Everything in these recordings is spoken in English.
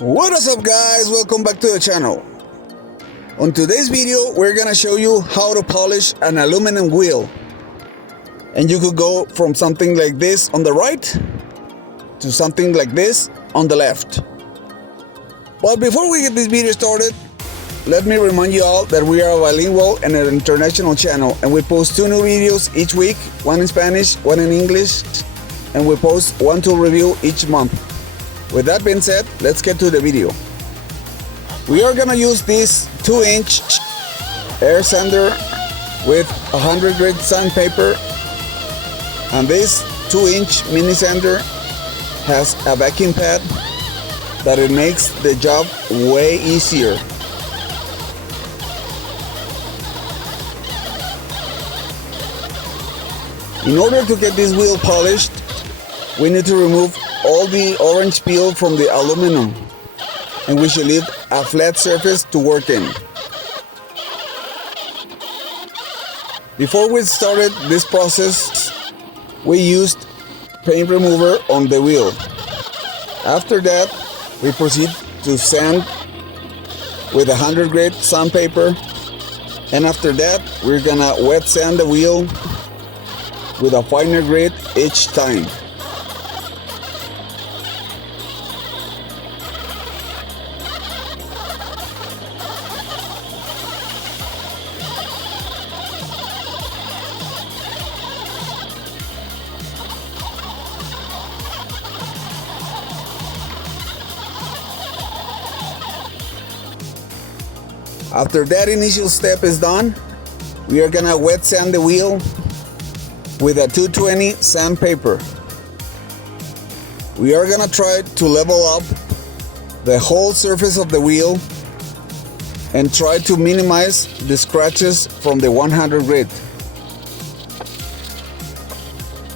What is up, guys? Welcome back to the channel. On today's video we're gonna show you how to polish an aluminum wheel, and you could go from something like this on the right to something like this on the left. But before we get this video started, let me remind you all that we are a bilingual and an international channel, and we post 2 new videos each week, one in Spanish, one in English, and we post 1 tool review each month. With that being said, let's get to the video. We are gonna use this 2-inch air sander with 100 grit sandpaper, and this 2-inch mini sander has a vacuum pad that it makes the job way easier. In order to get this wheel polished, we need to remove all the orange peel from the aluminum, and we should leave a flat surface to work in. Before we started this process, we used paint remover on the wheel. After that, we proceed to sand with 100 grit sandpaper, and after that, we're gonna wet sand the wheel with a finer grit each time. After that initial step is done, we are gonna wet sand the wheel with a 220 sandpaper. We are gonna try to level up the whole surface of the wheel and try to minimize the scratches from the 100 grit.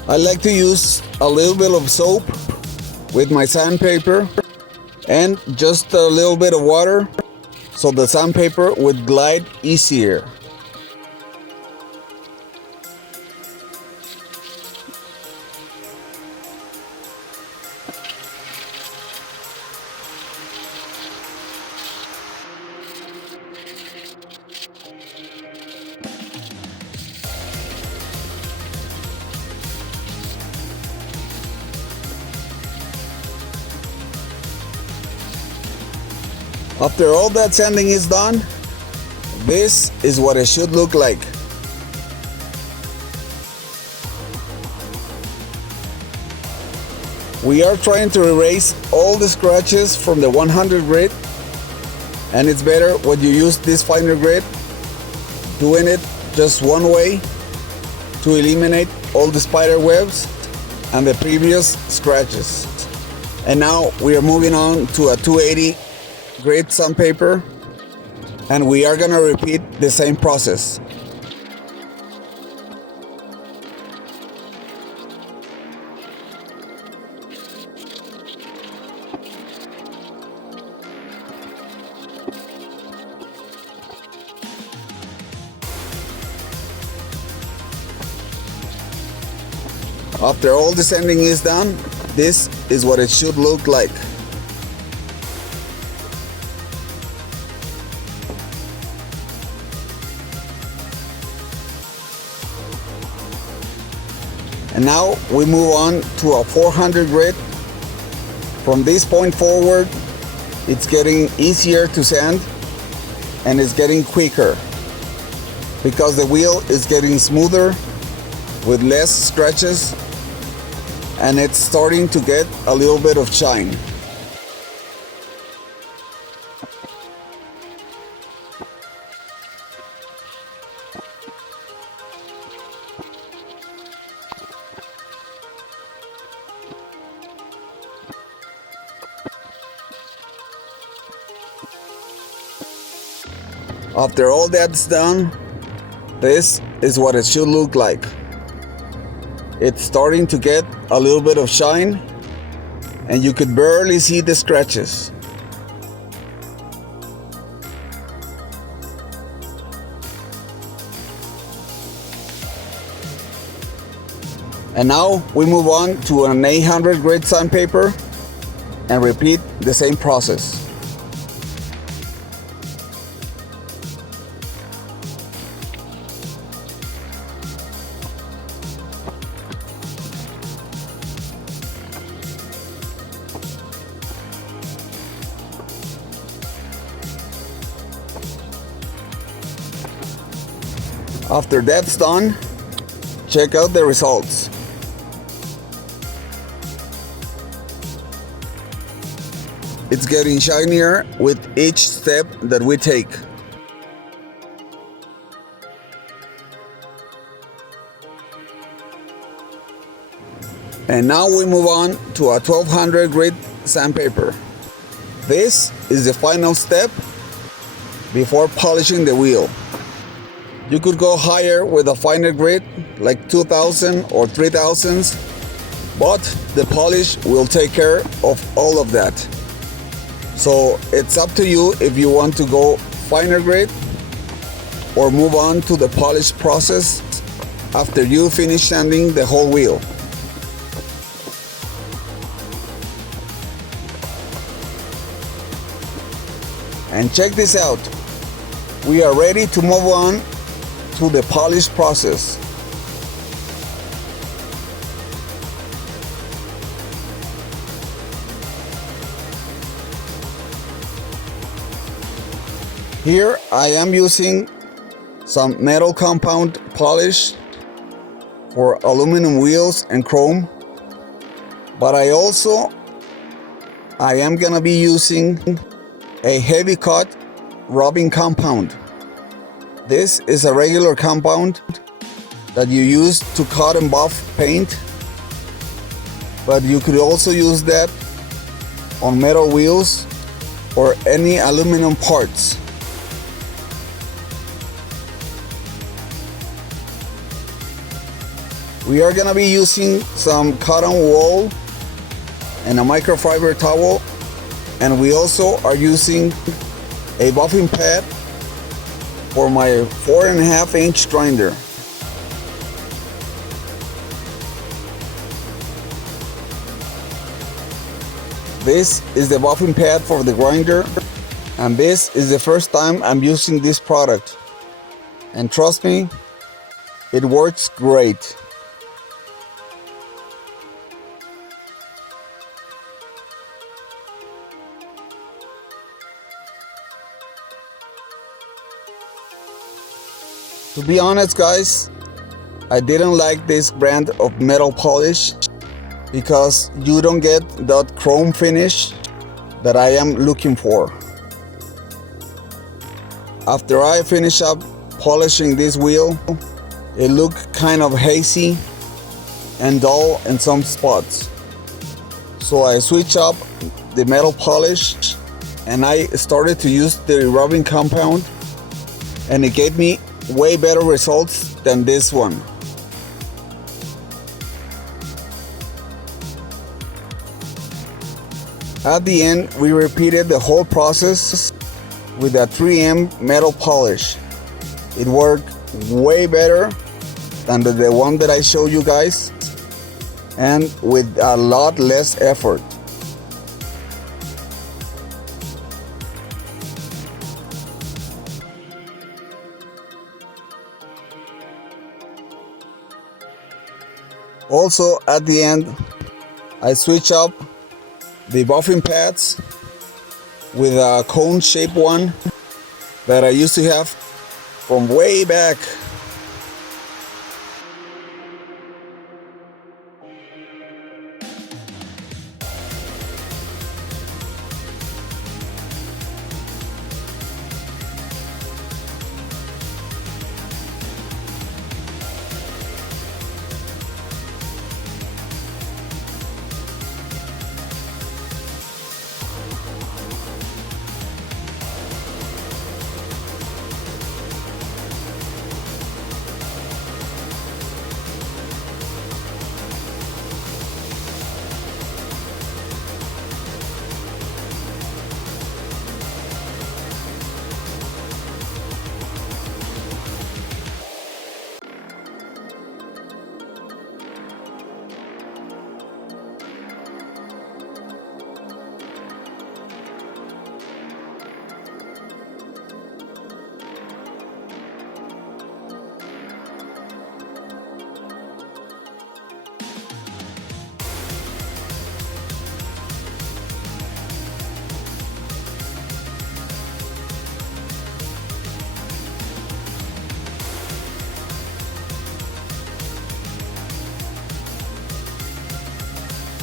I like to use a little bit of soap with my sandpaper and just a little bit of water so the sandpaper would glide easier. After all that sanding is done, this is what it should look like. We are trying to erase all the scratches from the 100 grit, and it's better when you use this finer grit, doing it just one way to eliminate all the spider webs and the previous scratches. And now we are moving on to a 280 grit sandpaper, and we are gonna repeat the same process. After all the sanding is done, this is what it should look like. And now we move on to a 400 grit. From this point forward, it's getting easier to sand and it's getting quicker because the wheel is getting smoother with less scratches, and it's starting to get a little bit of shine. After all that's done, this is what it should look like. It's starting to get a little bit of shine, and you could barely see the scratches. And now we move on to an 800 grit sandpaper, and repeat the same process. After that's done, check out the results. It's getting shinier with each step that we take. And now we move on to a 1200 grit sandpaper. This is the final step before polishing the wheel. You could go higher with a finer grit, like 2000 or 3000s, but the polish will take care of all of that. So it's up to you if you want to go finer grit or move on to the polish process after you finish sanding the whole wheel. And check this out. We are ready to move on to the polish process. Here I am using some metal compound polish for aluminum wheels and chrome, but I am gonna be using a heavy cut rubbing compound. This is a regular compound that you use to cut and buff paint, but you could also use that on metal wheels or any aluminum parts. We are gonna be using some cotton wool and a microfiber towel, and we also are using a buffing pad for my 4.5 inch grinder. This is the buffing pad for the grinder, and this is the first time I'm using this product. And trust me, it works great. To be honest, guys, I didn't like this brand of metal polish because you don't get that chrome finish that I am looking for. After I finish up polishing this wheel, it looked kind of hazy and dull in some spots. So I switched up the metal polish and I started to use the rubbing compound, and it gave me way better results than this one. At the end, we repeated the whole process with a 3M metal polish. It worked way better than the one that I showed you guys, and with a lot less effort. Also, at the end, I switch up the buffing pads with a cone-shaped one that I used to have from way back.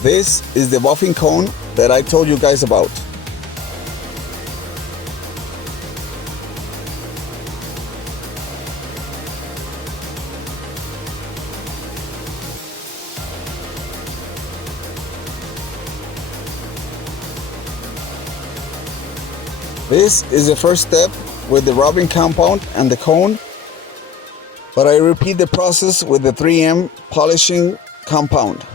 This is the buffing cone that I told you guys about. This is the first step with the rubbing compound and the cone, but I repeat the process with the 3M polishing compound.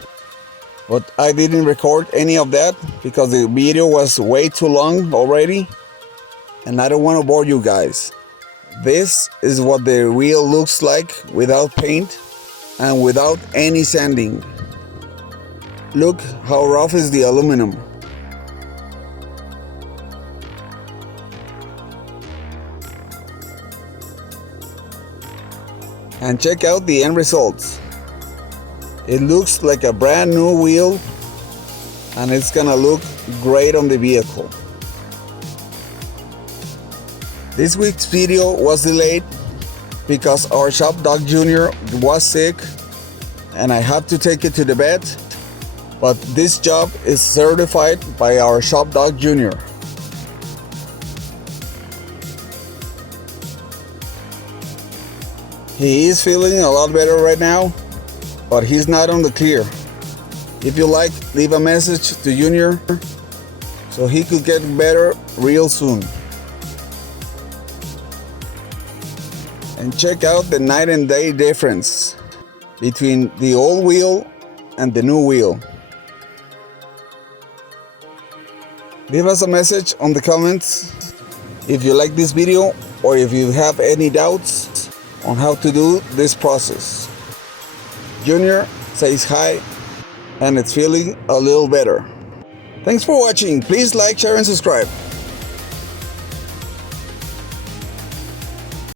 But I didn't record any of that because the video was way too long already, and I don't want to bore you guys. This is what the wheel looks like without paint and without any sanding. Look how rough is the aluminum. And check out the end results. It looks like a brand new wheel, and it's gonna look great on the vehicle. This week's video was delayed because our shop dog Junior was sick and I had to take it to the vet, but this job is certified by our shop dog Junior. He is feeling a lot better right now, but he's not on the clear. If you like, leave a message to Junior so he could get better real soon. And check out the night and day difference between the old wheel and the new wheel. Leave us a message on the comments if you like this video or if you have any doubts on how to do this process. Junior says hi and it's feeling a little better. Thanks for watching. Please like, share and subscribe.